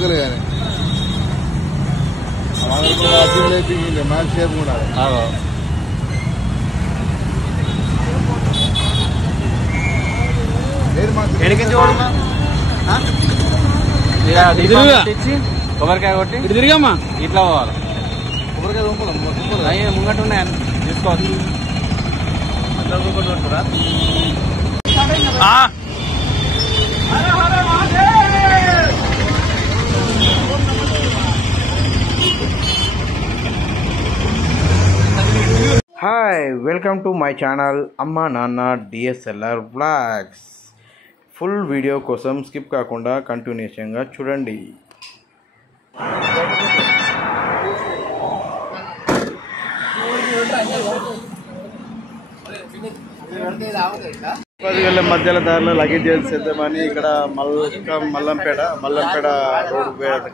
బతుకులు కానీ అర్జున్ లేపించింది మ్యాచ్ సేపు కూడా కొబ్బరికాయ కొట్టి ఇటు తిరిగమ్మా ఇట్లా పోవాలి కొబ్బరికాయ దుంపలు ముంగట్టు ఉన్నాయని తీసుకోవచ్చు hi welcome to my channel అమ్మ నాన్న డిఎస్ఎల్ఆర్ వ్లాగ్స్. ఫుల్ వీడియో కోసం స్కిప్ కాకుండా కంటిన్యూషన్గా చూడండి. పదివేల మధ్యల దారిలో లగేజ్ చేద్దామని ఇక్కడ మల్లంపేట రోడ్డు పోయారు.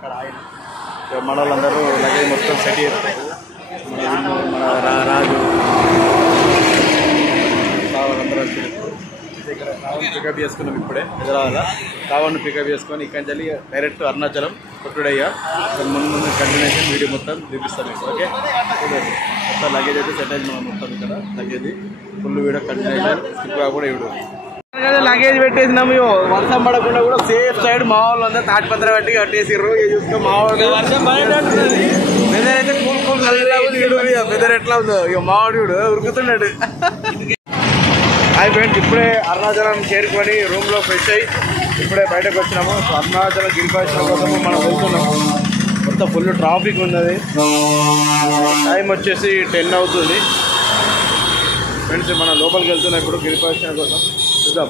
మన వాళ్ళందరూ లగేజ్ మొత్తం సెట్ చేస్తారు. మన రాజు వాళ్ళందరూ ఇక్కడ పికప్ చేసుకున్నాం. ఇప్పుడే హైదరాబాద్లో కావాలని పికప్ చేసుకొని ఇక్కడి నుంచి డైరెక్ట్ అరుణాచలం కొట్టుడయ్యా. ముందు కంటిన్యూషన్ వీడియో మొత్తం చూపిస్తాను. ఓకే, మొత్తం లగేజ్ అయితే సెట్ అయింది. మనం మొత్తం ఇక్కడ luggage full video continuation skip కూడా వీడియో లగేజ్ పెట్టేసినాము. వర్షం పడకుండా కూడా సేఫ్ సైడ్ మా వాళ్ళు అంతా తాటిపత్ర పెట్టి కట్టేసిర్రు. చూసుకో మా వాళ్ళు వెదర్ అయితే కూల్ వెదర్ ఎట్లా ఉందో ఇక మావాడు ఉరుకుతున్నాడు. హాయ్ ఫ్రెండ్స్, ఇప్పుడే అరుణాచలం చేరుకొని రూమ్లో ఫ్రెష్ అయ్యి ఇప్పుడే బయటకు వచ్చినాము. అరుణాచలం గిరిపాచనం కోసము మనం వెళ్తున్నాము. మొత్తం ఫుల్ ట్రాఫిక్ ఉన్నది. టైం వచ్చేసి 10 అవుతుంది. ఫ్రెండ్స్ మనం లోపలికి వెళ్తున్నాం ఇప్పుడు గిరిపాచనం కోసం. చూద్దాం.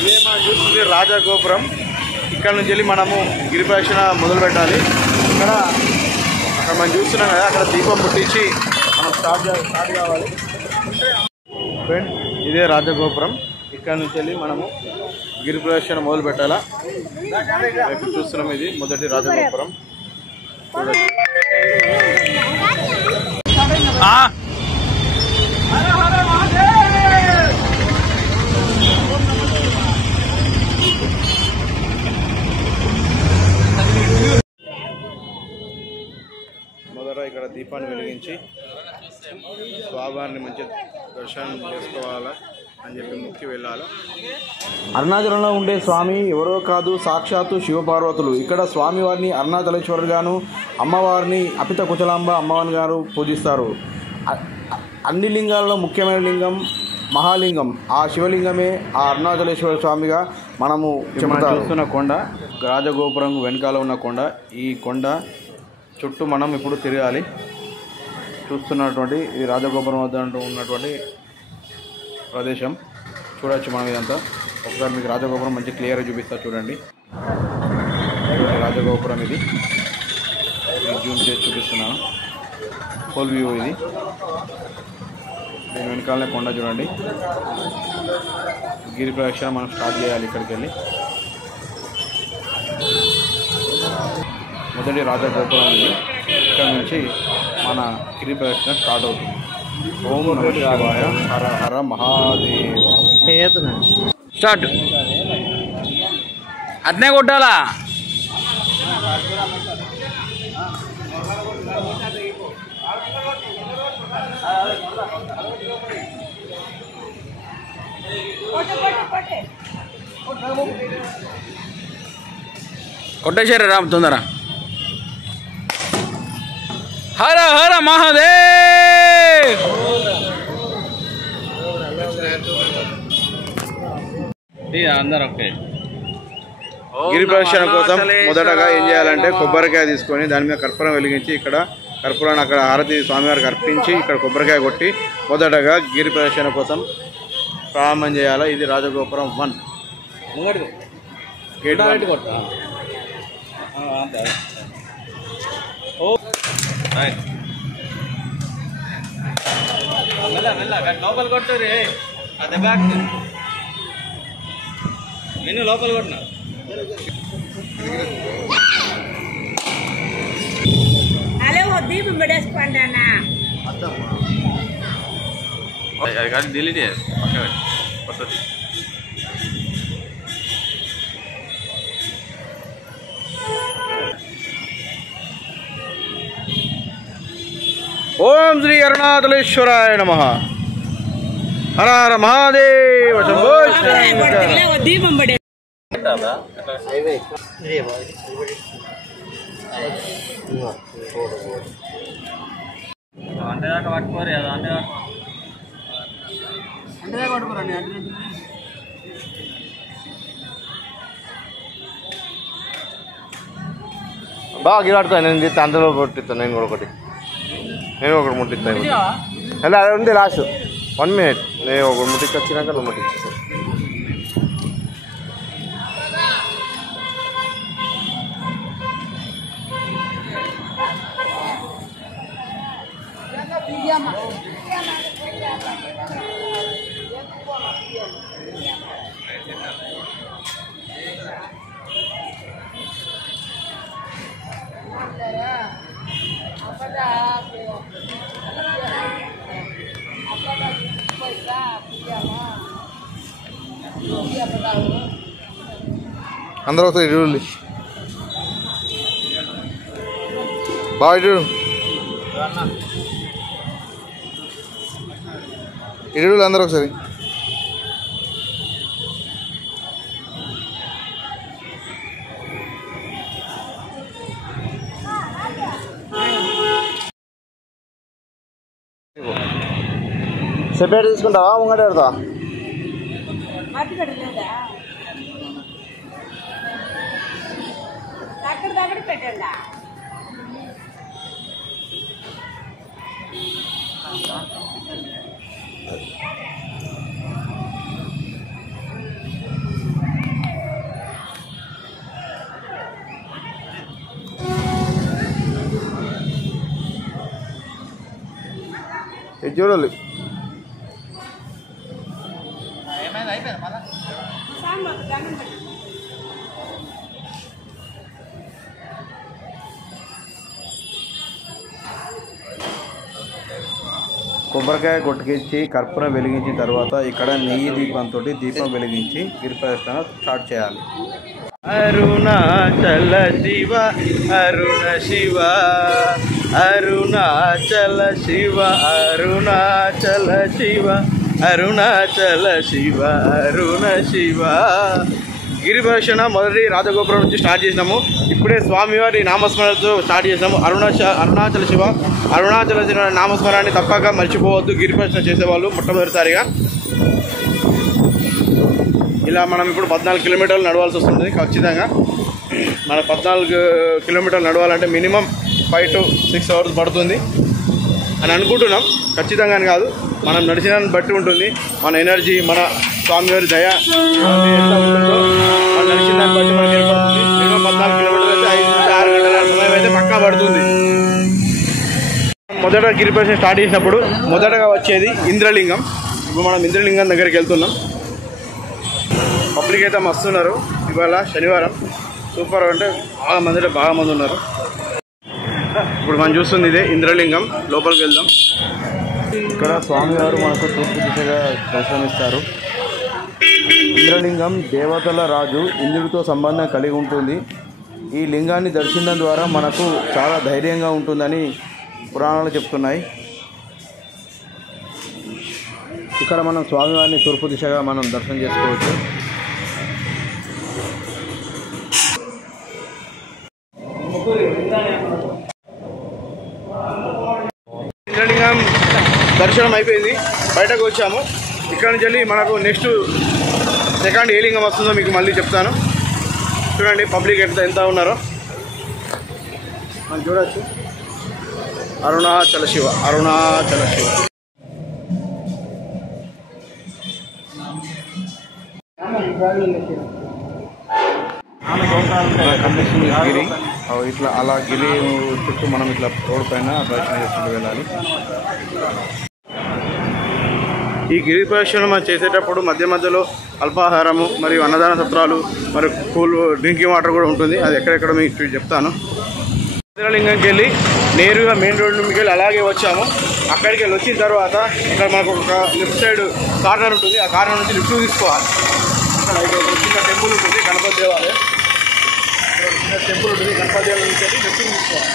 ఇదే మనం చూస్తుంది రాజగోపురం. ఇక్కడ నుంచి వెళ్ళి మనము గిరిప్రదక్షిణ మొదలు పెట్టాలి. అక్కడ మనం చూస్తున్నాం కదా, అక్కడ దీపం పుట్టించి మనం స్టార్ట్ కావాలి. ఫ్రెండ్స్ ఇదే రాజగోపురం. ఇక్కడ నుంచి వెళ్ళి మనము గిరిప్రదక్షిణ మొదలు పెట్టాలా. ఇప్పుడు చూస్తున్నాం ఇది మొదటి రాజగోపురం. మొదట ఇక్కడ దీపాన్ని వెలిగించి స్వామివారిని మంచి దర్శనం చేసుకోవాలా అని చెప్పి ముక్కి వెళ్ళాలి. అరుణాచలంలో ఉండే స్వామి ఎవరో కాదు, సాక్షాత్తు శివపార్వతులు. ఇక్కడ స్వామివారిని అరుణాచలేశ్వరుడుగాను, అమ్మవారిని అపిత కుచలాంబ అమ్మవారిని గారు పూజిస్తారు. అన్ని లింగాలలో ముఖ్యమైన లింగం మహాలింగం. ఆ శివలింగమే ఆ అరుణాచలేశ్వర స్వామిగా మనము చూస్తున్న కొండ. రాజగోపురం వెనకాల ఉన్న కొండ. ఈ కొండ చుట్టూ మనం ఇప్పుడు తిరగాలి. చూస్తున్నటువంటి ఈ రాజగోపురం వద్ద ఉన్నటువంటి ప్రదేశం చూడవచ్చు మనం. ఇదంతా ఒకసారి మీకు రాజగోపురం మంచి క్లియర్గా చూపిస్తా చూడండి. రాజగోపురం ఇది జూమ్ చేసి చూపిస్తున్నాను. ఫుల్ వ్యూ ఇది. దీని వెనకాలనే కొండ చూడండి. గిరి ప్రదక్షిణ మనం స్టార్ట్ చేయాలి. ఇక్కడికి వెళ్ళి మొదటి రాజగోపురం ఇది. ఇక్కడ నుంచి మన గిరి ప్రదక్షిణ స్టార్ట్ అవుతుంది. ఓం నమః శివాయ, హర హర మహాదేవ. స్టార్ట్. అట్నే కొట్టాలా. కొట్టేశారా రామ్ తొందర. హర హర మహాదేవ్. అందరూ ఓకే. గిరి ప్రదక్షిణ కోసం మొదటగా ఏం చేయాలంటే కొబ్బరికాయ తీసుకొని దాని మీద కర్పూరం వెలిగించి ఇక్కడ కర్పూరాన్ని అక్కడ హారతి స్వామివారికి అర్పించి ఇక్కడ కొబ్బరికాయ కొట్టి మొదటగా గిరి ప్రదక్షిణ కోసం ప్రారంభం చేయాలి. ఇది రాజగోపురం 1 గేట్ 1. లోపల కొట్టారు. అదే బ్యాక్ నేను లోపల కొట్టినా. దీపం పెట్టేసుకోండి. డిలీట్ కొత్తది. ఓం శ్రీ అరుణాచలేశ్వరాయ నమః. హర హర మహాదేవ శంభో శంకర. దీపం పడే అంతేదాకా పట్టుకోరు కదా బాగా గిరాడుతాను. నేను తీస్తే అందులో ముట్టిస్తాను. నేను ఒకటి ముట్టిస్తాను. అలా అది ఉంది లాస్ట్ 1 minute. నేను ఒకటి ముట్టించి వచ్చినాక నువ్వు ముట్టించేస్తాను. అందరూ ఒకసారి ఇడు బాగా ఇడు అందరూ ఒకసారి. సెపరేట్ తీసుకుంటావా ముంగట పెడతావా? దగ్గర పెట్టండి. ఇది చూడాలి. కొబ్బరికాయ కొట్టుకిచ్చి కర్పూరం వెలిగించిన తర్వాత ఇక్కడ నెయ్యి దీపంతో దీపం వెలిగించి గిరిప్రదక్షిణ స్టార్ట్ చేయాలి. అరుణాచల శివ అరుణ శివ అరుణాచల శివ అరుణాచల శివ అరుణాచల శివ అరుణ శివ. గిరిప్రదక్షిణ మొదటి రాజగోపురం నుంచి స్టార్ట్ చేసినాము. ఇప్పుడే స్వామివారి నామస్మరణతో స్టార్ట్ చేసినాము. అరుణాచల శివ అరుణాచల శివ నామస్మరణాన్ని తప్పక మర్చిపోవద్దు గిరిప్రదక్షిణ చేసేవాళ్ళు మొట్టమొదటిసారిగా. ఇలా మనం ఇప్పుడు 14 కిలోమీటర్లు నడవాల్సి వస్తుంది. ఖచ్చితంగా మన 14 కిలోమీటర్లు నడవాలంటే మినిమం 5 to 6 hours పడుతుంది అని అనుకుంటున్నాం. ఖచ్చితంగా అని కాదు, మనం నడిచిన బట్టి ఉంటుంది. మన ఎనర్జీ, మన స్వామివారి దయ ఎంత ఉంటుందో మనం నడిచిన దాన్ని బట్టి మనకి ఏర్పడుతుంది. మినిమం 14 కిలోమీటర్లు అయితే 5 నుంచి 6 గంటల సమయం అయితే పక్కా పడుతుంది. మొదట గిరిప్రదక్షిణ స్టార్ట్ చేసినప్పుడు మొదటగా వచ్చేది ఇంద్రలింగం. ఇప్పుడు మనం ఇంద్రలింగం దగ్గరికి వెళ్తున్నాం. పబ్లిక్ అయితే మస్తున్నారు. ఇవాళ శనివారం సూపర్ అంటే బాగా మంది ఉన్నారు. ఇప్పుడు మనం చూస్తుంది ఇదే ఇంద్రలింగం. లోపలికి వెళ్దాం. ఇక్కడ స్వామివారు మనకు తూర్పు దిశగా దర్శనమిస్తారు. ఇంద్రలింగం దేవతల రాజు ఇంద్రుడితో సంబంధం కలిగి ఉంటుంది. ఈ లింగాన్ని దర్శించడం ద్వారా మనకు చాలా ధైర్యంగా ఉంటుందని పురాణాలు చెప్తున్నాయి. ఇక్కడ మనం స్వామివారిని తూర్పు దిశగా మనం దర్శనం చేసుకోవచ్చు. ఇంద్రలింగం దర్శనం అయిపోయింది, బయటకు వచ్చాము. ఇక్కడ నుంచి వెళ్ళి మనకు నెక్స్ట్ సెకండ్ ఏ లింగం వస్తుందో మీకు మళ్ళీ చెప్తాను. చూడండి పబ్లిక్ ఎంత ఉన్నారో మనం చూడవచ్చు. అరుణాచల శివ అరుణాచల శివ. గిరి ఇట్లా అలా గిరి చుట్టూ మనం ఇట్లా రోడ్ పైన ప్రదక్షిణ చేసుకుంటూ వెళ్ళాలి. ఈ గిరి ప్రదక్షిణ మనం చేసేటప్పుడు మధ్య మధ్యలో అల్పాహారము మరియు అన్నదాన సత్రాలు మరియు కూల్ డ్రింకింగ్ వాటర్ కూడా ఉంటుంది. అది ఎక్కడెక్కడ మీకు చెప్తాను. ఇంద్రలింగంకి వెళ్ళి నేరుగా మెయిన్ రోడ్ నుంచి వెళ్ళి అలాగే వచ్చాము. అక్కడికి వెళ్ళి వచ్చిన తర్వాత ఇక్కడ మనకు ఒక లెఫ్ట్ సైడ్ కార్నర్ ఉంటుంది. ఆ కార్నర్ నుంచి లిఫ్ట్ తీసుకోవాలి. ఇక్కడ ఒక చిన్న టెంపుల్ ఉంటుంది, గణపతి దేవాలయం. ఇక్కడ చిన్న టెంపుల్ ఉంటుంది, గణపతి దేవాలయం నుంచి లిఫ్ట్ తీసుకోవాలి.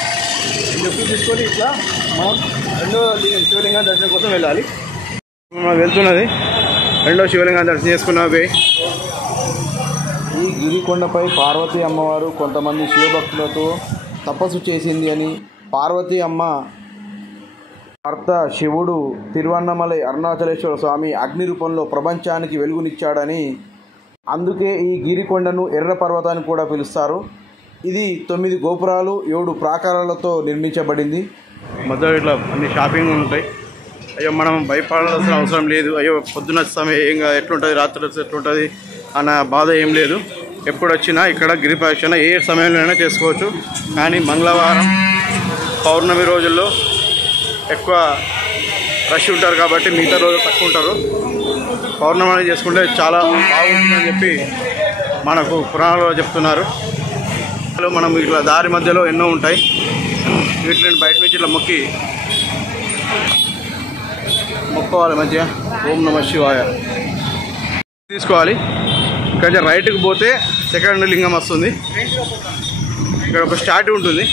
లెఫ్ట్ తీసుకొని ఇట్లా మనం రెండో శివలింగం దర్శనం కోసం వెళ్ళాలి. మనం వెళ్తున్నది రెండో శివలింగం దర్శనం చేసుకున్నవి. ఈ గిరికొండపై పార్వతీ అమ్మవారు కొంతమంది శివభక్తులతో తపస్సు చేసింది అని, పార్వతీ అమ్మ భర్త శివుడు తిరువన్నమలై అరుణాచలేశ్వర స్వామి అగ్ని రూపంలో ప్రపంచానికి వెలుగునిచ్చాడని, అందుకే ఈ గిరికొండను ఎర్ర పర్వతాన్ని కూడా పిలుస్తారు. ఇది 9 గోపురాలు 7 ప్రాకారాలతో నిర్మించబడింది. మధ్యలో ఇట్లా అన్ని షాపింగ్ ఉంటాయి. అయ్యో మనం భయపడాల్సిన అవసరం లేదు. అయ్యో పొద్దున సమయం ఏం ఎట్లుంటుంది, రాత్రి ఎట్లుంటుంది అన్న బాధ ఏం లేదు. ఎప్పుడు వచ్చినా ఇక్కడ గిరి ప్రదక్షిణ ఏ సమయంలోనైనా చేసుకోవచ్చు. కానీ మంగళవారం పౌర్ణమి రోజుల్లో ఎక్కువ రష్ ఉంటారు కాబట్టి మిగతా రోజులు తక్కువ ఉంటారు. పౌర్ణమి చేసుకుంటే చాలా బాగుంటుందని చెప్పి మనకు పురాణాలు చెప్తున్నారు. మనం ఇట్లా దారి మధ్యలో ఎన్నో ఉంటాయి. వీటిని బయట నుంచి ఇట్లా మొక్కోవాలి మంచిగా. ఓం నమః శివాయ తీసుకోవాలి. ఇక్కడ రైట్కి పోతే సెకండ్ లింగం వస్తుంది. ఇక్కడ ఒక స్టాట్యూ ఉంటుంది.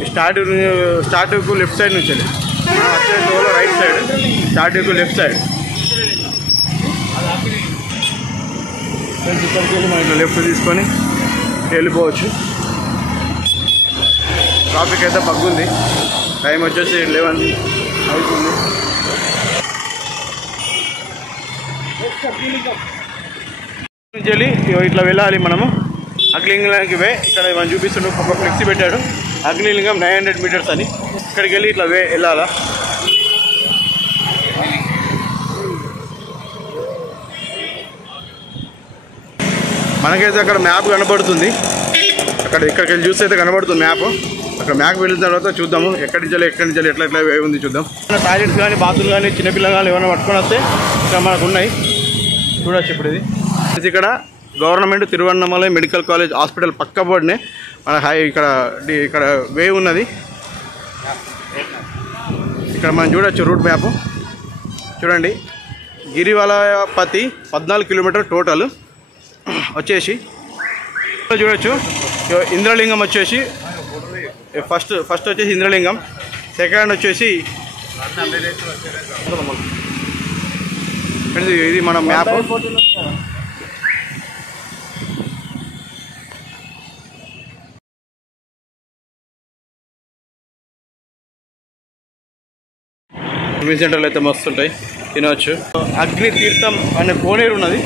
ఈ స్టాట్యూకు లెఫ్ట్ సైడ్ నుంచి మనం వచ్చే డోర్లో రైట్ సైడ్, స్టాట్యూకు లెఫ్ట్ సైడ్. ఇక్కడికి వెళ్ళి మనం ఇట్లా లెఫ్ట్ తీసుకొని వెళ్ళిపోవచ్చు. ట్రాఫిక్ అయితే పగ్గుంది. టైం వచ్చేసి 11 అవుతుంది. నుంచి వెళ్ళి ఇట్లా వెళ్ళాలి మనము అగ్నిలింగానికి ఇక్కడ మనం చూపిస్తుండే ఒక ఫ్లెక్సీ పెట్టాడు. అగ్నిలింగం 900 మీటర్స్ అని. ఇక్కడికి వెళ్ళి ఇట్లా వెళ్ళాలా. మనకైతే అక్కడ మ్యాప్ కనబడుతుంది. ఇక్కడికి వెళ్ళి చూస్తే అయితే కనబడుతుంది మ్యాప్. అక్కడ మ్యాప్ వెళ్ళిన తర్వాత చూద్దాము ఎక్కడి నుంచి ఎట్లా ఉంది చూద్దాం. టాయిలెట్స్ కానీ బాత్రూమ్ కానీ చిన్నపిల్లలు కానీ ఏమైనా పట్టుకొని వస్తే ఇక్కడ మనకు ఉన్నాయి చూడవచ్చు. ఇప్పుడు ఇది ఇక్కడ government Tiruvannamalai medical college hospital పక్కపడినే మన ఇక్కడ వే ఉన్నది. ఇక్కడ మనం చూడవచ్చు రూట్ మ్యాప్ చూడండి. గిరివలయపతి 14 కిలోమీటర్ టోటల్ వచ్చేసి చూడవచ్చు. ఇంద్రలింగం వచ్చేసి ఫస్ట్ వచ్చేసి ఇంద్రలింగం, సెకండ్ వచ్చేసి ఇది మన మ్యాప్. టిఫిన్ సెంటర్లు అయితే మస్తు ఉంటాయి, తినవచ్చు. అగ్ని తీర్థం అనే కోనేరు ఉన్నది.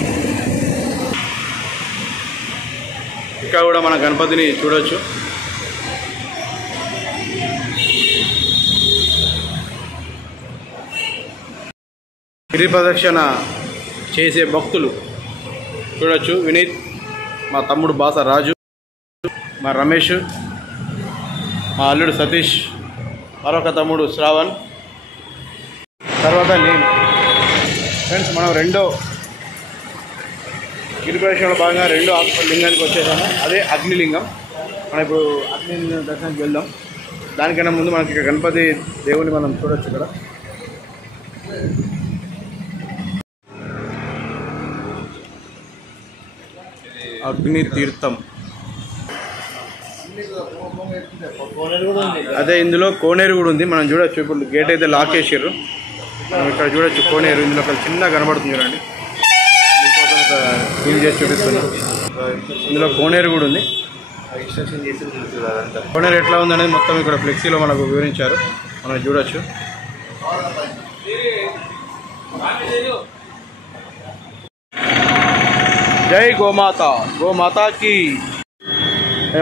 ఇక్కడ కూడా మన గణపతిని చూడవచ్చు. గిరి ప్రదక్షిణ చేసే భక్తులు చూడవచ్చు. వినీత్, మా తమ్ముడు బాస రాజు, మా రమేష్, మా అల్లుడు సతీష్, మరొక తమ్ముడు శ్రావణ్, తర్వాత నేను. ఫ్రెండ్స్, మనం రెండో గిరి ప్రదక్షిణలో భాగంగా రెండో లింగానికి వచ్చేసాము. అదే అగ్నిలింగం. మనం ఇప్పుడు అగ్నిలింగం దర్శనానికి వెళ్దాం. దానికన్నా ముందు మనకి ఇక్కడ గణపతి దేవుని మనం చూడవచ్చు. ఇక్కడ అగ్ని తీర్థం అదే, ఇందులో కోనేరు కూడా ఉంది. మనం చూడొచ్చు. ఇప్పుడు గేట్ అయితే లాక్ చేసారు. మనం ఇక్కడ చూడొచ్చు కోనేరు. ఇందులో ఒక చిన్న కనబడుతుంది చూడండి. క్లీన్ చేసి చూపిస్తున్నాం. ఇందులో కోనేరు కూడా ఉంది. కోనేరు ఎట్లా ఉందనేది మొత్తం ఇక్కడ ఫ్లెక్సీలో మనకు వివరించారు. మనం చూడొచ్చు. జై గోమాత, గోమాతకి.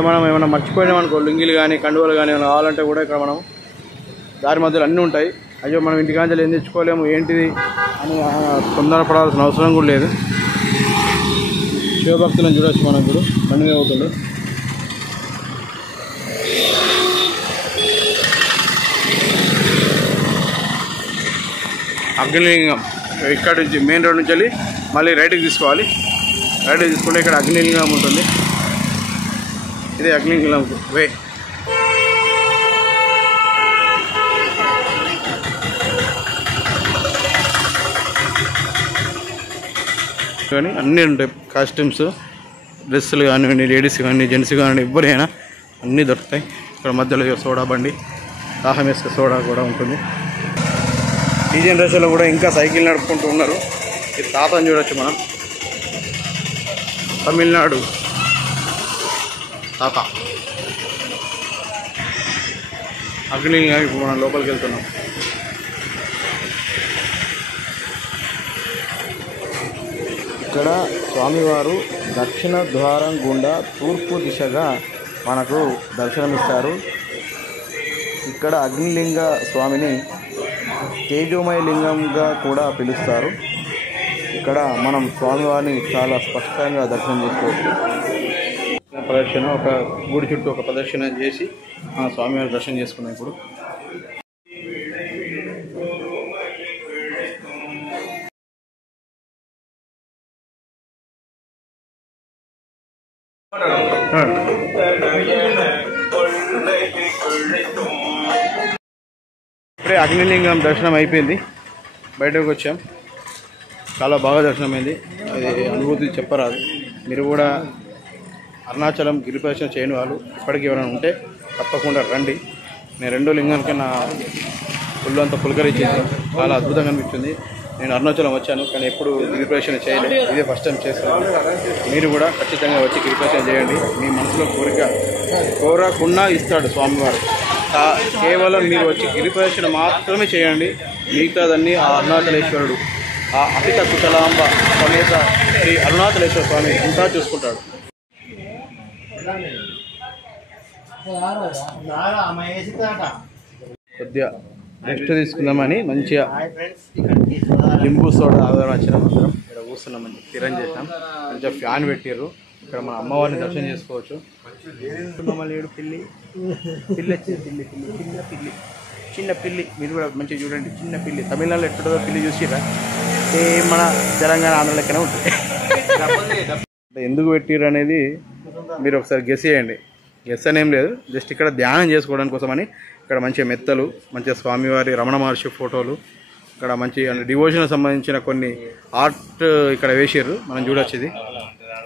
మనం ఏమైనా మర్చిపోయినామనుకో, లుంగిలు కానీ కండువలు కానీ ఏమైనా కావాలంటే కూడా ఇక్కడ మనం దారి మధ్యలో అన్నీ ఉంటాయి. అయ్యో మనం ఇంటికాంచెలు ఏం తెచ్చుకోలేము ఏంటిది అని తొందరపడాల్సిన అవసరం కూడా లేదు. శివభక్తులను చూడవచ్చు. మనం ఇప్పుడు పండుగ అవుతుండు. అగ్నిలింగం ఇక్కడ నుంచి మెయిన్ రోడ్ నుంచి వెళ్ళి మళ్ళీ రైట్కి తీసుకోవాలి. రైట్కి తీసుకుంటే ఇక్కడ అగ్నిలింగం ఉంటుంది. ఇదే అగ్నిలింగం వే. కానీ అన్నీ ఉంటాయి. కాస్ట్యూమ్స్, డ్రెస్సులు కానివ్వండి, లేడీస్ కానీ జెంట్స్ కానీ ఎవరైనా అన్నీ దొరుకుతాయి. ఇక్కడ మధ్యలో సోడా బండి, దాహం వేసుక సోడా కూడా ఉంటుంది. ఈ జనరేషన్లో కూడా ఇంకా సైకిల్ నడుపుకుంటూ ఉన్నారు. ఈ తాతని చూడొచ్చు మనం, తమిళనాడు తాత. అగ్నిలింగం ఇప్పుడు మనం లోపలికి వెళ్తున్నాం. ఇక్కడ స్వామివారు దక్షిణ ద్వారం గుండా తూర్పు దిశగా మనకు దర్శనమిస్తారు. ఇక్కడ అగ్నిలింగ స్వామిని తేజోమయ లింగంగా కూడా పిలుస్తారు. ఇక్కడ మనం స్వామివారిని చాలా స్పష్టంగా దర్శనం చేసుకోవచ్చు. ప్రదర్శన ఒక గుడి చుట్టూ ఒక ప్రదర్శన చేసి స్వామివారి దర్శనం చేసుకున్నాం. ఇప్పుడు ఇప్పుడే అగ్నిలింగం దర్శనం అయిపోయింది, బయటకు వచ్చాం. చాలా బాగా దర్శనమైంది. అది అనుభూతి చెప్పరాదు. మీరు కూడా అరుణాచలం గిరిప్రదక్షిణ చేయని వాళ్ళు ఇప్పటికీ ఎవరైనా ఉంటే తప్పకుండా రండి. నేను రెండో లింగానికి నా ఒళ్ళు అంతా పులకరించింది, చాలా అద్భుతంగా అనిపించింది. నేను అరుణాచలం వచ్చాను కానీ ఎప్పుడు గిరిప్రదక్షిణ చేయలేదు, ఇదే ఫస్ట్ టైం చేస్తాను. మీరు కూడా ఖచ్చితంగా వచ్చి గిరిప్రదక్షిణ చేయండి. మీ మనసులో కోరకున్నా ఇస్తాడు స్వామివారు. కేవలం మీరు వచ్చి గిరిప్రదక్షిణ మాత్రమే చేయండి, మిగతాదన్నీ ఆ అరుణాచలేశ్వరుడు, ఆ అపిత కుశలాంబ సమేత శ్రీ అరుణాచలేశ్వర స్వామి అంతా చూసుకుంటాడు. కొద్దిగా రెస్ట్ తీసుకుందామని మంచిగా లింబు సోడా తాగడం వచ్చినాం. అందరం ఇక్కడ కూర్చున్నామని స్థిరం చేసాం. మంచిగా ఫ్యాన్ పెట్టారు. ఇక్కడ మన అమ్మవారిని దర్శనం చేసుకోవచ్చు. మమ్మల్ని పిల్లి పిల్లి వచ్చింది, పిల్లి పిల్లి చిన్న పిల్లి చిన్న పిల్లి. మీరు కూడా మంచిగా చూడండి, చిన్న పిల్లి. తమిళనాడులో ఎక్కడో పిల్లి చూసిరా, మన తెలంగాణ ఆంధ్ర లెక్కనే ఉంటుంది. ఎందుకు పెట్టిర్రు అనేది మీరు ఒకసారి గెస్ చేయండి. గెస్ అనేం లేదు, జస్ట్ ఇక్కడ ధ్యానం చేసుకోవడానికి కోసమని ఇక్కడ మంచిగా మెత్తలు, మంచిగా స్వామివారి రమణ మహర్షి ఫోటోలు, ఇక్కడ మంచి డివోషన్ సంబంధించిన కొన్ని ఆర్ట్ ఇక్కడ వేసారు, మనం చూడొచ్చు.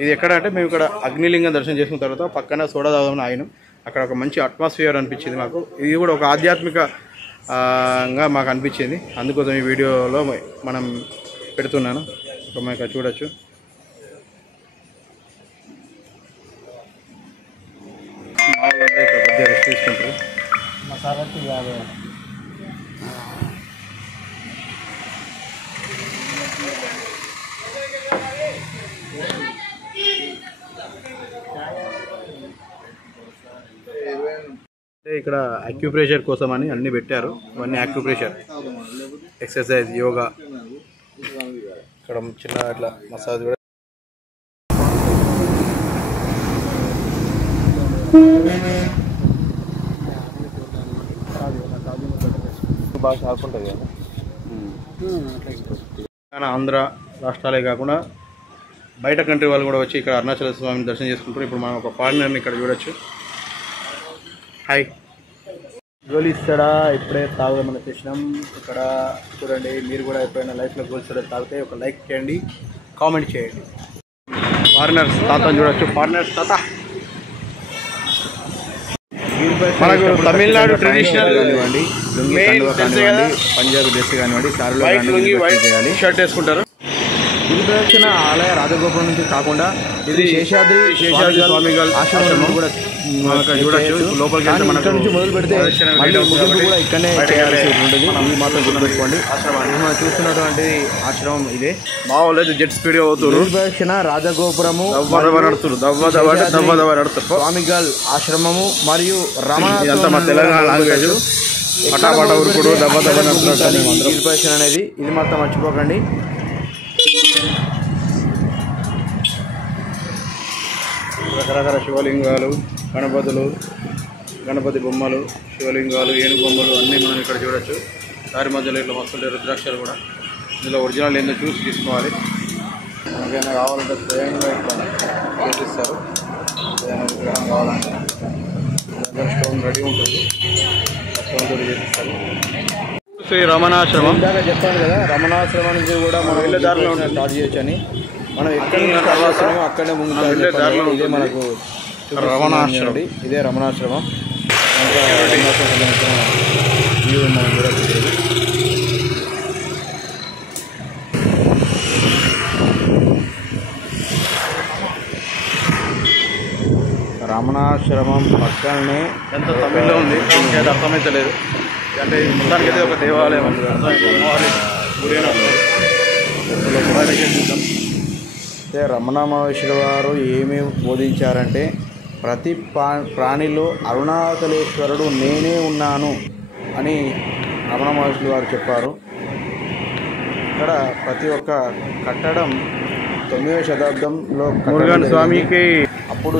ఇది ఎక్కడ అంటే మేము ఇక్కడ అగ్నిలింగం దర్శనం చేసుకున్న తర్వాత పక్కన సోడా తాగుదామని ఆయన అక్కడ ఒక మంచి అట్మాస్ఫియర్ అనిపించింది మాకు. ఇది కూడా ఒక ఆధ్యాత్మికంగా మాకు అనిపించింది. అందుకోసం ఈ వీడియోలో మనం పెడుతున్నాను. మనం ఇక్కడ చూడొచ్చు. ఇక్కడ కొద్దిగా రెస్ట్ తీసుకుంటారు. ఇక్కడ అక్యుప్రెషర్ కోసం అని అన్ని పెట్టారు. ఇవన్నీ అక్యుప్రెషర్, ఎక్సర్సైజ్, యోగా. ఇక్కడ చిన్న అట్లా మసాజ్ కూడా. బాగా కాకుంటుంది కదా. ఆంధ్ర రాష్ట్రాలే కాకుండా బయట కంట్రీ వాళ్ళు కూడా వచ్చి ఇక్కడ అరుణాచల స్వామిని దర్శనం చేసుకుంటారు. ఇప్పుడు మనం ఒక ఫారినర్ని ఇక్కడ చూడొచ్చు. హాయ్, గోలిస్తాడా ఇప్పుడే తాగుదామని వచ్చేసినాం. ఇక్కడ చూడండి, మీరు కూడా ఎప్పుడైనా లైఫ్లో గోలిస్తాడా తాగితే ఒక లైక్ చేయండి, కామెంట్ చేయండి. ఫారినర్స్ తాతని చూడొచ్చు. ఫారినర్స్ తాత మనకు తమిళనాడు ట్రెడిషనల్ కానివ్వండి, లుంగి కండువా కానివ్వండి, పంజాబీ డ్రెస్ కానివ్వండి, సారీలో షర్ట్ వేసుకుంటారు. గిరిప్రదక్షిణ ఆలయ రాజగోపురం నుంచి కాకుండా ఇది శేషాద్రి స్వామి ఆశ్రమం కూడా చూడొచ్చు. లోపలికి వెళ్తే మనకు నుంచి మొదలు పెడితే కూడా ఇక్కడనే ఉంటుంది. ఇది మాత్రం గుర్తుపెట్టుకోండి. మనం చూస్తున్నటువంటి ఆశ్రమం ఇదే. మా వాళ్ళు జెట్ స్పీడ్ అవుతుంది. గిరిప్రదక్షిణ రాజగోపురము స్వామిగల్ ఆశ్రమము మరియు రమణ తెలంగాణ లాంగ్వేజ్ పటాపట ఉరుకుడు గిరిప్రదక్షిణ అనేది. ఇది మాత్రం మర్చిపోకండి. రకరకాల శివలింగాలు, గణపతి బొమ్మలు, శివలింగాలు, ఏనుగు బొమ్మలు అన్నీ మనం ఇక్కడ చూడొచ్చు. దారి మధ్యలో ఇట్లా వస్తుంటే రుద్రాక్షలు కూడా. ఇందులో ఒరిజినల్ ఏందో చూసి తీసుకోవాలి. ఏదైనా కావాలంటే స్వయంగా ఇట్లా చేసిస్తారు. ఏదైనా విగ్రహం కావాలంటే స్టోన్ రెడీ ఉంటుంది, స్టోన్ తోటి చేసిస్తారు. శ్రీ రమణాశ్రమం ఇందాక చెప్పాను కదా, రమణాశ్రమం నుంచి కూడా మనం వెళ్ళే దారిలో స్టార్ట్ చేయొచ్చు అని. మనం ఎక్కడ తర్వాత అక్కడే ముందు ఇదే మనకు రమణాశ్రమం. ఇదే రమణాశ్రమం. వ్యూ మనం చూడవచ్చు. రమణాశ్రమం పక్కనే ఎంత తమిళ్లో ఉంది, అది అర్థమైతలేదు. అంటే మొత్తానికి అయితే ఒక దేవాలయం అంటే రమణ మహర్షుల వారు ఏమి బోధించారంటే ప్రతి ప్రాణిలో అరుణాచలేశ్వరుడు నేనే ఉన్నాను అని రమణ మహర్షులు వారు చెప్పారు. ఇక్కడ ప్రతి ఒక్క కట్టడం 9వ శతాబ్దంలో స్వామికి అప్పుడు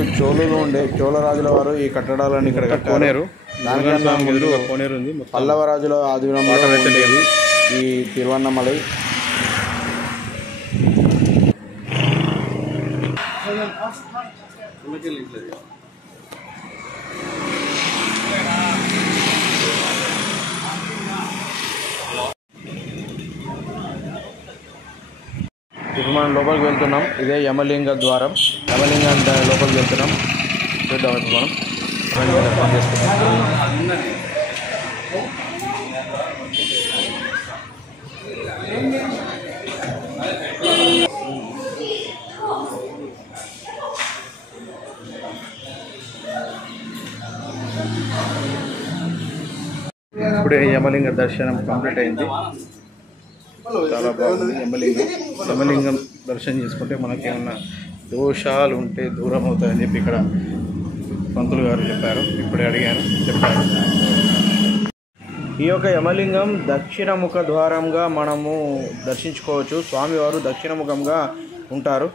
చోళరాజుల వారు ఈ కట్టడాలను ఇక్కడ కట్టారు. దానికన్నా పల్లవ రాజుల ఆధీనంలో ఉండేది ఈ తిరువన్నమలై. ఇప్పుడు మనం లోపలికి వెళ్తున్నాం. ఇదే యమలింగ ద్వారం. యమలింగం లోపలికి వెళ్తున్నాం. చూద్దాం ఇప్పుడు మనం దర్శనం చేసుకుంటాం. ఇప్పుడే యమలింగ దర్శనం కంప్లీట్ అయింది. చాలా బాగుంది. యమలింగం దర్శనం చేసుకుంటే మనకి ఏమన్నా దోషాలు ఉంటే దూరం అవుతాయని చెప్పి ఇక్కడ పంతులు గారు చెప్పారు. ఇప్పుడే అడిగాను, చెప్పారు. ఈ యొక్క యమలింగం దక్షిణ ముఖ ద్వారంగా మనము దర్శించుకోవచ్చు. స్వామివారు దక్షిణ ముఖంగా ఉంటారు.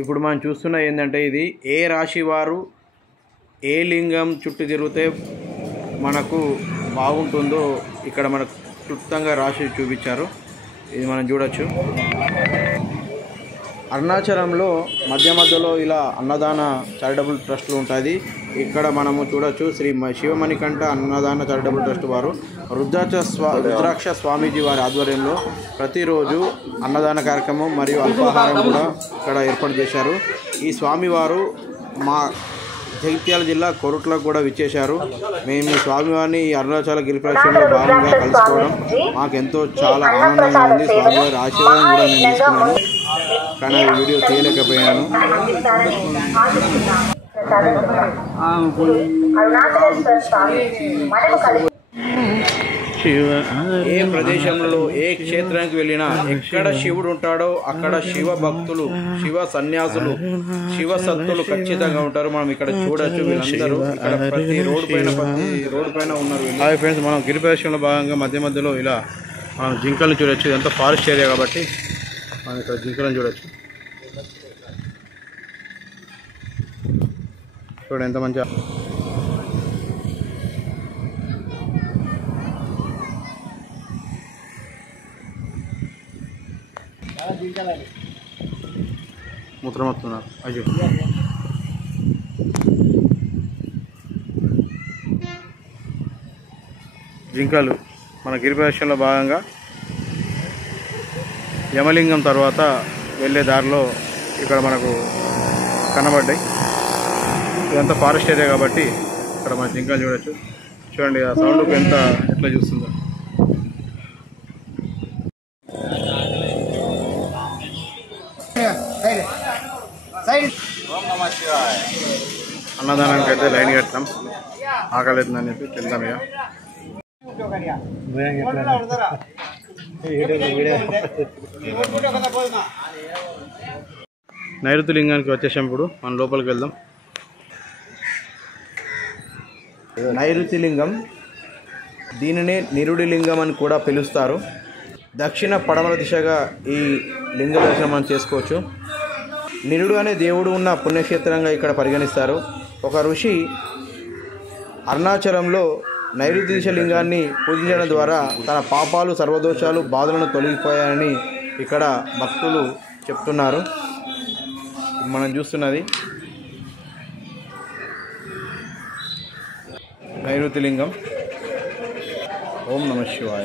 ఇప్పుడు మనం చూస్తున్న ఏంటంటే ఇది ఏ రాశి వారు ఏ లింగం చుట్టూ తిరిగితే మనకు బాగుంటుందో ఇక్కడ మనకు క్లుప్తంగా రాసి చూపించారు. ఇది మనం చూడొచ్చు. అరుణాచలంలో మధ్యలో ఇలా అన్నదాన చారిటబుల్ ట్రస్ట్లు ఉంటుంది. ఇక్కడ మనము చూడొచ్చు. శ్రీ శివమణికంఠ అన్నదాన చారిటబుల్ ట్రస్ట్ వారు రుద్రాక్ష స్వామీజీ వారి ఆధ్వర్యంలో ప్రతిరోజు అన్నదాన కార్యక్రమం మరియు అల్పాహారం కూడా ఇక్కడ ఏర్పాటు చేశారు. ఈ స్వామివారు మా జగిత్యాల జిల్లా కొరుట్లకు కూడా విచ్చేశారు. మేము ఈ స్వామివారిని ఈ అరుణాచల గిరిప్రదక్షిణలో భాగంగా కలుసుకోవడం మాకెంతో చాలా ఆనందంగా ఉంది. స్వామివారి ఆశీర్వాదం కూడా నేను తీసుకున్నాను, కానీ ఈ వీడియో తీయలేకపోయాను. ఏ ప్రదేశంలో ఏ క్షేత్రానికి వెళ్ళినా ఎక్కడ శివుడు ఉంటాడో అక్కడ శివ భక్తులు, శివ సన్యాసులు, శివ సత్తులు ఖచ్చితంగా ఉంటారు. మనం ఇక్కడ చూడొచ్చు. వీళ్ళందరూ ఇక్కడ ప్రతి రోడ్డు పైన ఉన్నారు. హాయ్ ఫ్రెండ్స్, మనం గిరి ప్రదక్షిణలో భాగంగా మధ్యలో ఇలా మనం జింకలను చూడొచ్చు. ఇదంతా ఫారెస్ట్ ఏరియా కాబట్టి మనం ఇక్కడ జింకలను చూడొచ్చు. చూడండి ఎంత మంచిగా. మూత్రం వస్తున్నారు. అయ్యో, జింకలు మన గిరిప్రదక్షిణలో భాగంగా యమలింగం తర్వాత వెళ్ళే దారిలో ఇక్కడ మనకు కనబడ్డాయి. ఇదంతా ఫారెస్ట్ ఏరియా కాబట్టి ఇక్కడ మన జింకలు చూడొచ్చు. చూడండి ఆ సౌండ్కి ఎట్లా చూస్తుందో. అన్నదానానికి అయితే లైన్ కట్టాం. ఆకలి అవుతుందని చెప్పి తిందాం. ఇక నైరుతి లింగానికి వచ్చేసాం. ఇప్పుడు మనం లోపలికి వెళ్దాం. నైరుతి లింగం, దీనినే నిరుడి లింగం అని కూడా పిలుస్తారు. దక్షిణ పడమర దిశగా ఈ లింగ దర్శనం మనం చేసుకోవచ్చు. నిరుడు అనే దేవుడు ఉన్న పుణ్యక్షేత్రంగా ఇక్కడ పరిగణిస్తారు. ఒక ఋషి అరుణాచలంలో నైరుతి దిశ లింగాన్ని పూజించడం ద్వారా తన పాపాలు, సర్వదోషాలు, బాధలను తొలగిపోయాయని ఇక్కడ భక్తులు చెప్తున్నారు. మనం చూస్తున్నది నైరుతి లింగం. ఓం నమ శివాయ.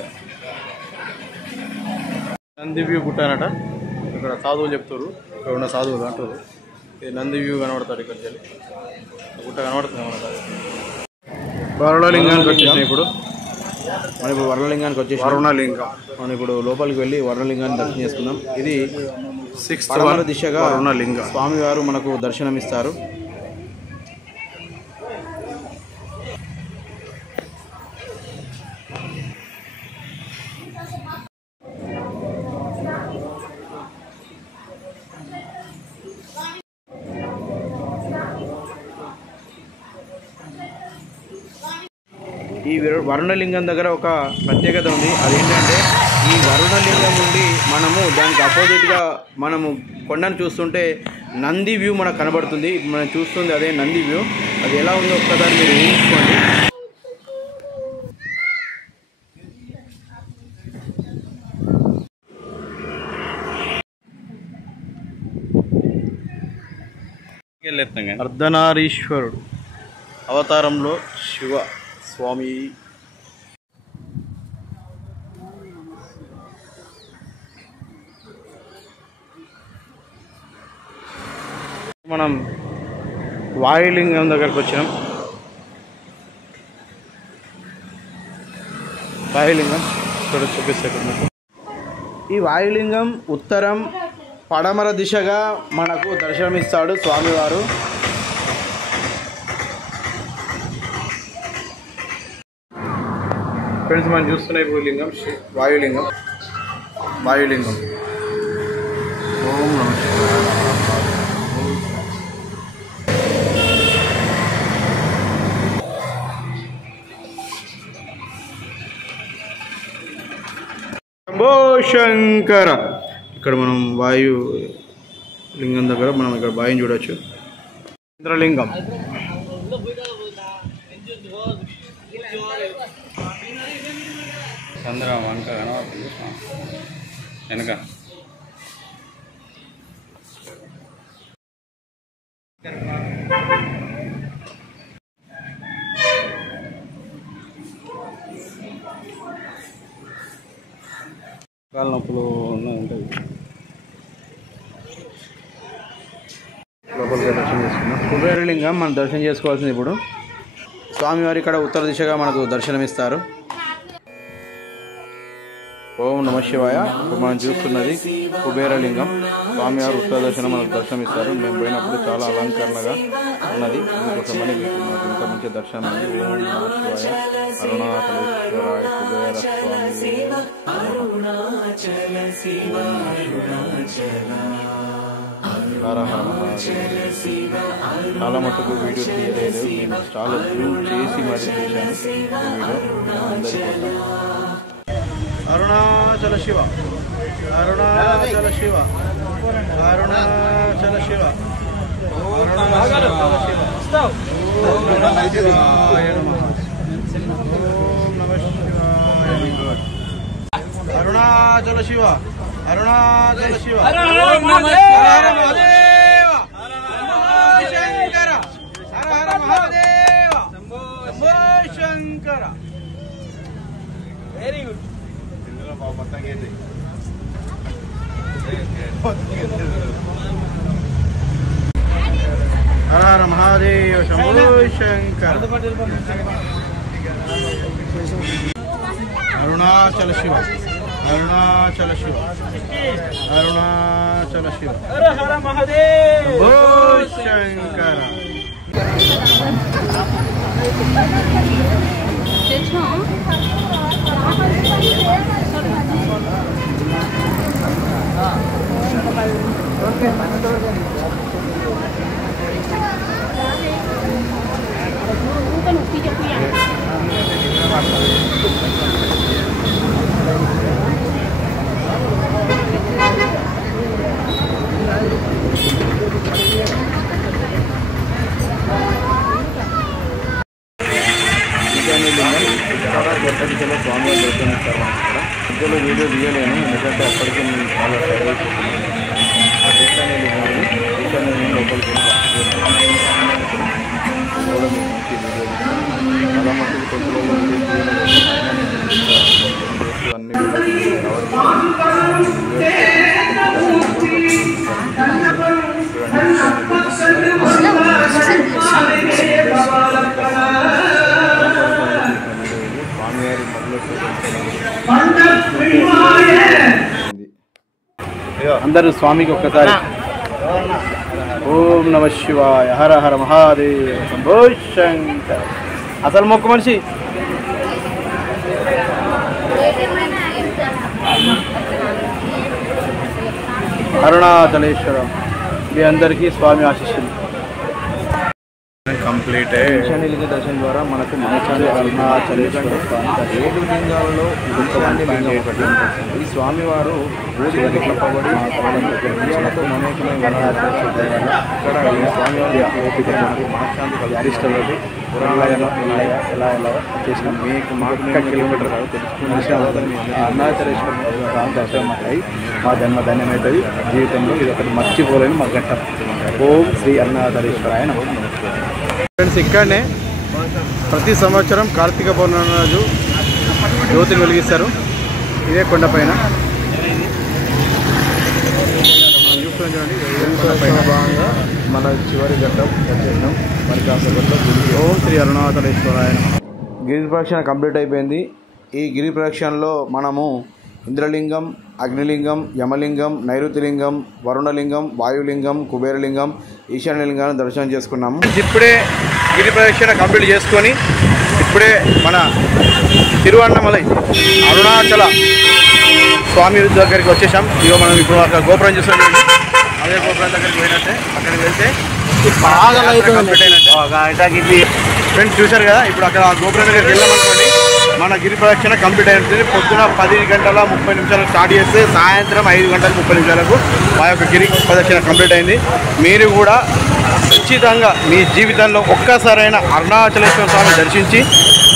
నంది వ్యూ గుట్టానట. ఇక్కడ సాధువులు చెప్తారు, ఇక్కడ ఉన్న సాధువులు అంటారు. ఇది నంది వ్యూ కనబడతారు. ఇక్కడికి వెళ్ళి గుట్ట కనబడుతుంది మనకు. వరుణలింగానికి వచ్చేసాం ఇప్పుడు. మనం ఇప్పుడు వరుణలింగానికి వచ్చేసి మనం ఇప్పుడు లోపలికి వెళ్ళి వరుణలింగాన్ని దర్శనం చేసుకుందాం. ఇది 6th దిశగా వరుణలింగం. స్వామివారు మనకు దర్శనమిస్తారు. ఈ వరుణలింగం దగ్గర ఒక ప్రత్యేకత ఉంది. అదేంటంటే ఈ వరుణలింగం నుండి మనము దానికి అపోజిట్గా మనము కొండను చూస్తుంటే నంది వ్యూ మనకు కనబడుతుంది. మనం చూస్తుంది అదే నంది వ్యూ. అది ఎలా ఉందో ఒక్కసారి మీరు ఊహించుకోండి. అర్ధనారీశ్వరుడు అవతారంలో శివ స్వామి. మనం వాయులింగం దగ్గరకు వచ్చినాం. వాయులింగం ఇక్కడ చూపిస్తాను. ఈ వాయులింగం ఉత్తరం పడమర దిశగా మనకు దర్శనమిస్తాడు స్వామివారు. ఫ్రెండ్స్ మనం చూస్తున్నాయి భూలింగం, వాయులింగం. వాయులింగం. ఓం నమ శివాయ. శంభో శంకర. ఇక్కడ మనం వాయు లింగం దగ్గర మనం ఇక్కడ వాయుని చూడొచ్చు. ఇంద్రలింగం. చంద్ర వంక కనబడుతుంది వెనక. కాళ్ళ నొప్పులు ఉంటుంది. లోపలికి దర్శనం చేసుకున్నాం. కుబేరలింగం మనం దర్శనం చేసుకోవాల్సింది. ఇప్పుడు స్వామివారి ఇక్కడ ఉత్తర దిశగా మనకు దర్శనమిస్తారు. ఓం నమ శివాయ. ఇప్పుడు మనం చూస్తున్నది కుబేరలింగం. స్వామివారు ఉత్తర దర్శనం మనకు దర్శనమిస్తారు. మేము పోయినప్పుడు చాలా అలంకరణగా ఉన్నది. అందుకోసమని మీకు మనకు ఇంత మంచి దర్శనం అయింది. ఓం నమ శివాయ. అరుణాచలేశ్వరాయ కుబేర స్వామి. చాలా మటుకు వీడియో తీయలేదు. నేను చాలా జూమ్ చేసి మరి చేశాను వీడియో అందరికీ. అరుణాచల శివ, అరుణాచల శివ, అరుణాచల శివ, అరుణాచల శివ. ఓం నమ శివాయ నమః. ఓం నమ శివాయ. అరుణాచల శివ, అరుణాచల శివ. హర హర మహాదేవ, శంకర. హర హర మహాదేవ, శంభో శంకర. Very good. హర హర మహాదేవ, శంభో శంకర. అరుణాచల శివ, అరుణాచల శివ, అరుణాచల శివ. హర హర మహాదేవ, శంభో శంకర. దిశలో స్వామివారు దర్శనమిస్తారు. మధ్యలో వీడియో తీయలేను, ఎందుకంటే అప్పటికే నేను చాలా టైం అయిపోతున్నాను. లోపలికి చాలా మంచి వీడియో చాలా మటుకు అందరూ స్వామికి ఒక్కసారి ఓం నమ శివాయ హర హర మహాదేవ శంభో శంకర్. అసలు మొక్కు మనిషి అరుణాచలేశ్వరం. మీ అందరికీ స్వామి ఆశీస్సులు. కంప్లీట్ ఈశాన్యలింగ దర్శనం ద్వారా మనకు మనచారి అరుణాచలేశ్వర స్వామి 7 లింగాలలో ఈశాన్య లింగం ఒకటి. ఈ స్వామివారు బోధికి కప్పబడి ఇండియాలతో మమేకమై ఇక్కడ ఈ స్వామివారి ఓపిక మనశ్శాంతి కలిగిస్తుంది. పురాణాలలో ఎలా చేసిన మీకు మాకు కిలోమీటర్ కాదు తెలుసుకుని అరుణాచలేశ్వరం దర్శనం అయి మా జన్మ ధన్యమవుతుంది. జీవితంలో ఇది ఒకటి మర్చిపోలేని మా ఘట్టం. ఓం శ్రీ అరుణాచలేశ్వరాయ నమః. ఫ్రెండ్స్, ఇక్కడనే ప్రతి సంవత్సరం కార్తీక పౌర్ణమి రోజు జ్యోతిని వెలిగిస్తారు. ఇదే కొండపైన కొండపైన భాగంగా మన చివరి ఘట్టం వచ్చేసాం. మరి కాసేపట్లో ఓం శ్రీ అరుణాచలేశ్వరాయ నమః. గిరి ప్రదక్షిణ కంప్లీట్ అయిపోయింది. ఈ గిరి ప్రదక్షిణలో మనము ఇంద్రలింగం, అగ్నిలింగం, యమలింగం, నైరుతిలింగం, వరుణలింగం, వాయులింగం, కుబేరలింగం, ఈశాన్యలింగాన్ని దర్శనం చేసుకున్నాము. ఇప్పుడే గిరి ప్రదక్షిణ కంప్లీట్ చేసుకొని ఇప్పుడే మన తిరువన్నమలై అరుణాచల స్వామి దగ్గరికి వచ్చేసాం. ఇగో మనం ఇప్పుడు అక్కడ గోపురం చూస్తాం. అదే గోపురం దగ్గరికి పోయినట్టే అక్కడికి వెళ్తే కంప్లీట్ అయినట్టే. ఫ్రెండ్స్ చూశారు కదా, ఇప్పుడు అక్కడ గోపురం దగ్గరికి వెళ్ళామనుకోండి మన గిరి ప్రదక్షిణ కంప్లీట్ అయినట్టుంది. పొద్దున 10:30 స్టార్ట్ చేస్తే సాయంత్రం 5:30 మా యొక్క గిరి ప్రదక్షిణ కంప్లీట్ అయింది. మీరు కూడా ఖచ్చితంగా మీ జీవితంలో ఒక్కసారైనా అరుణాచలేశ్వర స్వామి దర్శించి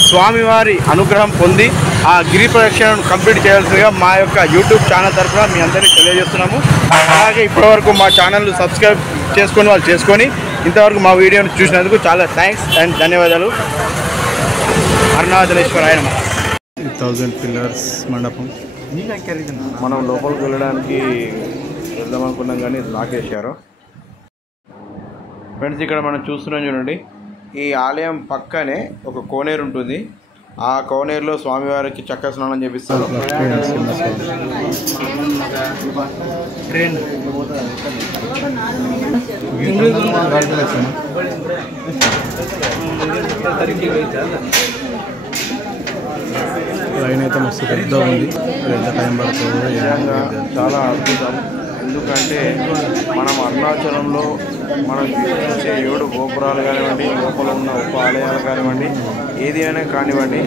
స్వామివారి అనుగ్రహం పొంది ఆ గిరి ప్రదక్షిణను కంప్లీట్ చేయాల్సిందిగా మా యొక్క యూట్యూబ్ ఛానల్ తరఫున మీ అందరికీ తెలియజేస్తున్నాము. అలాగే ఇప్పటివరకు మా ఛానల్ సబ్స్క్రైబ్ చేసుకొని వాళ్ళు చేసుకొని ఇంతవరకు మా వీడియోని చూసినందుకు చాలా థ్యాంక్స్ అండ్ ధన్యవాదాలు. అరుణాచలేశ్వరాయ నమః. 1000 పిల్లర్స్ మండపం. మనం లోపలికి వెళ్ళడానికి వెళ్దాం అనుకున్నాం కానీ లాకేశారు. ఫ్రెండ్స్, ఇక్కడ మనం చూస్తున్నాం చూడండి, ఈ ఆలయం పక్కనే ఒక కోనేరు ఉంటుంది. ఆ కోనేరులో స్వామివారికి చక్కెర స్నానం చేపిస్తారు. లైన్ అయితే మస్తు పెద్ద ఉంది. ఎంత టైం పడుతుందో చాలా అద్భుతం. ఎందుకంటే మనం అరుణాచలంలో మనం చూసే 7 గోపురాలు కానివ్వండి, లోపల ఉన్న ఉప ఆలయాలు కానివ్వండి, ఏది అయినా కానివ్వండి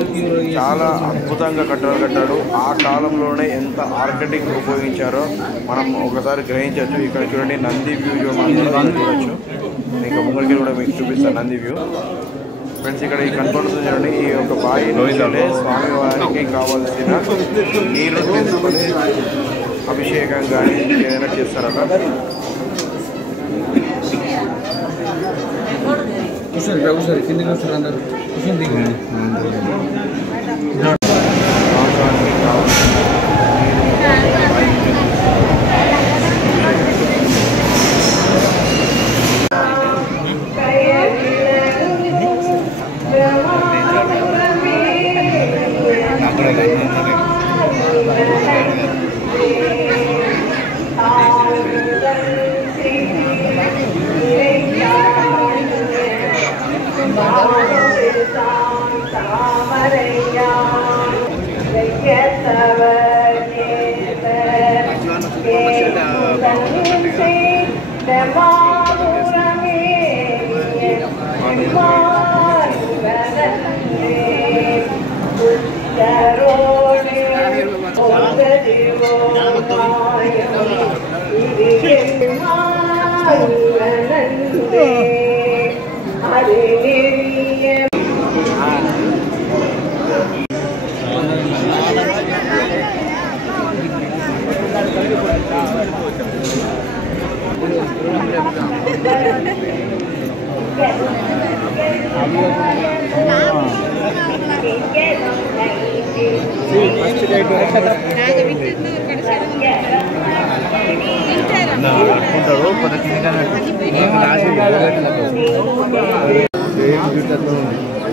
చాలా అద్భుతంగా కట్టాడు. ఆ కాలంలోనే ఎంత ఆర్కిటెక్ట్ ఉపయోగించారో మనం ఒకసారి గ్రహించవచ్చు. ఇక్కడ చూడండి, నంది వ్యూ చూడొచ్చు. ఇంకా ముంగడికి కూడా మీకు చూపిస్తాను నంది వ్యూ. ఫ్రెండ్స్, ఇక్కడ ఈ కనపడుతుంది చూడండి, ఈ యొక్క బావి నుంచే స్వామివారికి కావాల్సిన నీళ్లు తీసుకొని అభిషేకం కానీ ఏదైనా చేస్తారట. కిందికి వస్తారు అందరూ.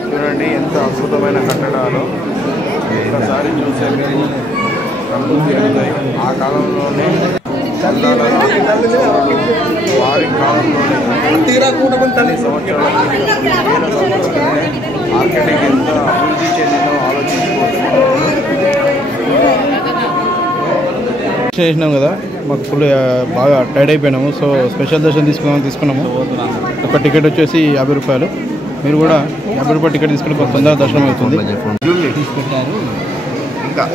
చూడండి ఎంత అద్భుతమైన కట్టడాలు. ఒకసారి చూసే సమృద్ధి చెందుతాయి. ఆ కాలంలోనే వారి కాలంలోనే కొన్ని సంవత్సరాల మార్కెటింగ్ ఎంత అభివృద్ధి చెందిందో చేసినాం కదా, మాకు ఫుల్ బాగా టైర్డ్ అయిపోయినాము. సో స్పెషల్ దర్శనం తీసుకున్నాము. ఒక టికెట్ వచ్చేసి 50 రూపాయలు. మీరు కూడా 50 రూపాయల టికెట్ తీసుకుని కొంత తొందరగా దర్శనం అవుతుంది. ఇంకా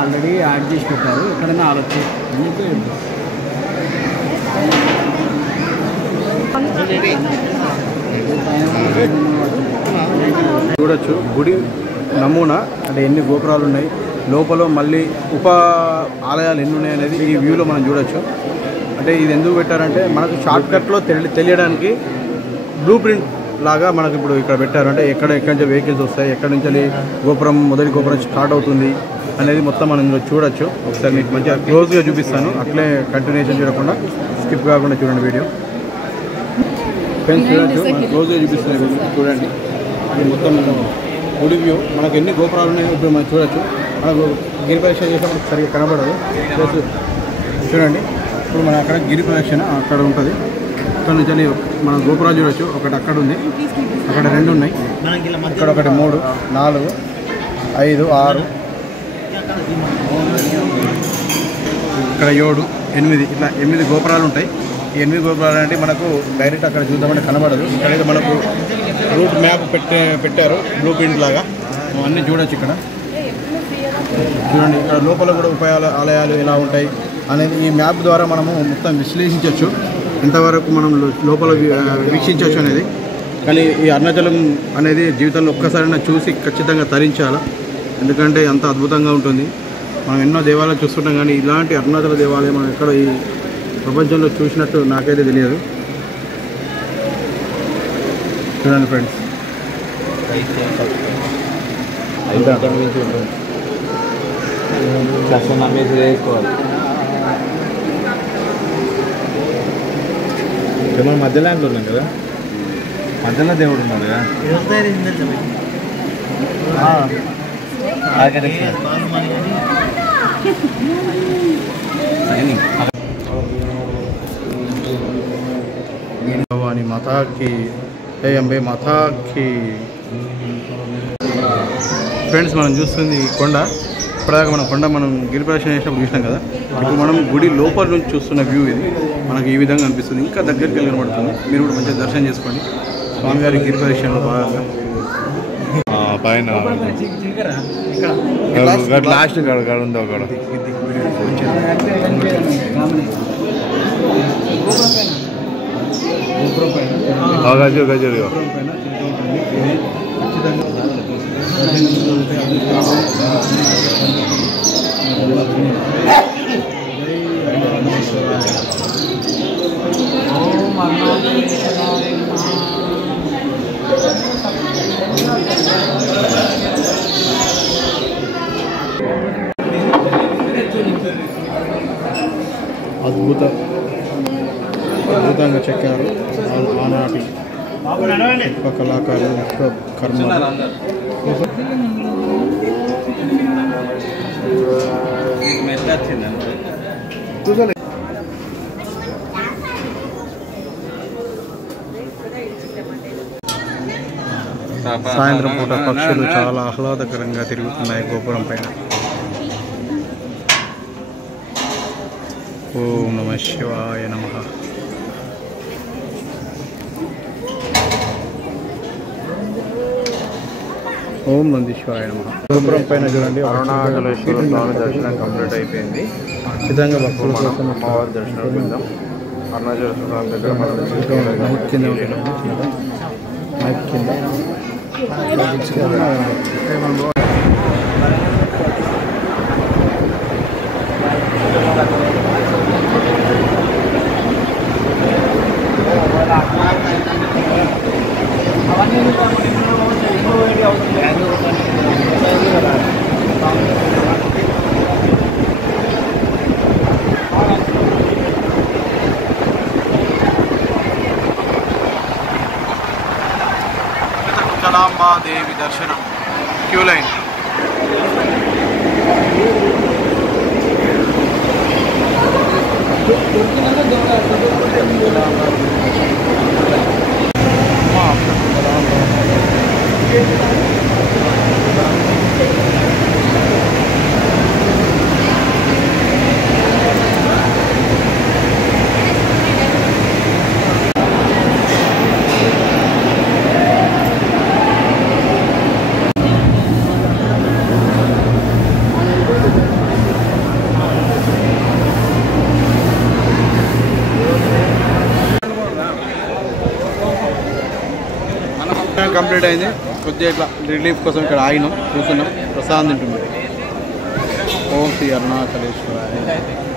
ఆల్రెడీ యాడ్ చేసి పెట్టారు. ఎక్కడైనా ఆలోచన చూడొచ్చు గుడి నమూనా, అంటే ఎన్ని గోపురాలు ఉన్నాయి, లోపల మళ్ళీ ఉప ఆలయాలు ఎన్ని ఉన్నాయి అనేది ఈ వ్యూలో మనం చూడొచ్చు. అంటే ఇది ఎందుకు పెట్టారంటే మనకు షార్ట్కట్లో తెలియడానికి బ్లూ ప్రింట్ లాగా మనకు ఇప్పుడు ఇక్కడ పెట్టారు. అంటే ఎక్కడి నుంచి వెహికల్స్ వస్తాయి, ఎక్కడి నుంచి గోపురం మొదటి గోపురం స్టార్ట్ అవుతుంది అనేది మొత్తం మనం చూడొచ్చు. ఒకసారి మీకు మంచిగా క్లోజ్గా చూపిస్తాను, అట్లే కంటిన్యూషన్ చూడకుండా స్కిప్ కాకుండా చూడండి వీడియో. ఫ్రెండ్స్ చూడొచ్చు, మనం క్లోజ్గా చూపిస్తాను చూడండి. ఇది మొత్తం గుడి వ్యూ. మనకు ఎన్ని గోపురాలు ఉన్నాయో ఇప్పుడు మనం చూడొచ్చు. మనకు గిరి ప్రదక్షిణ చేస్తే మనకు సరిగ్గా కనబడదు. ప్లస్ చూడండి, ఇప్పుడు మన అక్కడ గిరి ప్రదక్షిణ అక్కడ ఉంటుంది. అక్కడ నుంచి మనం గోపురాలు చూడొచ్చు. ఒకటి అక్కడ ఉంది, అక్కడ 2 ఉన్నాయి, ఇక్కడ ఒకటి 3, 4, 5, 6, ఇక్కడ 7, 8 ఇట్లా 8 గోపురాలు ఉంటాయి. ఈ 8 గోపురాలు అంటే మనకు డైరెక్ట్ అక్కడ చూద్దామంటే కనబడదు. ఇక్కడైతే మనకు రూట్ మ్యాప్ పెట్టారు బ్లూ ప్రింట్ లాగా. అన్నీ చూడొచ్చు. ఇక్కడ చూడండి, ఇక్కడ లోపల కూడా ఆలయాలు ఎలా ఉంటాయి అనేది ఈ మ్యాప్ ద్వారా మనము మొత్తం విశ్లేషించవచ్చు, ఎంతవరకు మనం లోపల వీక్షించవచ్చు అనేది. కానీ ఈ అరుణాచలం అనేది జీవితంలో ఒక్కసారైనా చూసి ఖచ్చితంగా తరించాలి, ఎందుకంటే అంత అద్భుతంగా ఉంటుంది. మనం ఎన్నో దేవాలయాలు చూస్తుంటాం, కానీ ఇలాంటి అరుణాచల దేవాలయం మనం ఎక్కడ ఈ ప్రపంచంలో చూసినట్టు నాకైతే తెలియదు. చూడండి ఫ్రెండ్స్, మనం మధ్యలో ఉన్నాం కదా, మధ్యలో దేవుడు ఉన్నాడు కదా. భవాని మాతాకి, హే అంబే మాతాకి. ఫ్రెండ్స్, మనం చూస్తుంది కొండ. ఇప్పటిదాకా మనం గిరి ప్రదక్షిణ చేసినప్పుడు చూసినాం కదా, ఇప్పుడు మనం గుడి లోపల నుంచి చూస్తున్న వ్యూ ఇది. మనకు ఈ విధంగా అనిపిస్తుంది, ఇంకా దగ్గరికి వెళ్ళి కనబడుతుంది. మీరు కూడా మంచిగా దర్శనం చేసుకోండి స్వామివారి గిరి ప్రదక్షిణలో భాగంగా. పైన లాస్ట్ గడ ఉంది అక్కడ. గజరు గజరు అద్భుతంగా చెక్కారు ఆనాటి గొప్ప కళాకారులు, గొప్ప కర్మ. సాయంత్రం పూట పక్షులు చాలా ఆహ్లాదకరంగా తిరుగుతున్నాయి గోపురం పైన. ఓం నమః శివాయ నమః. ఓం నందీశ్వరాయ నమః. గోపురం పైన చూడండి, అరుణాచలేశ్వర స్వామి దర్శనం కంప్లీట్ అయిపోయింది. ఖచ్చితంగా భక్తుల కోసం అమ్మవారి దర్శనం వెళ్దాం. అరుణాచలేశ్వర స్వామి దగ్గర మనం మైక్ కింద మైక్ కింద దేవి దర్శనం. Queue line. కంప్లీట్ అయింది. కొద్దిగా ఇట్లా రిలీఫ్ కోసం ఇక్కడ ఆగినాం, కూర్చున్నాం, ప్రసాదం తింటున్నాం. ఓం శ్రీ అరుణాచలేశ్వరాయ.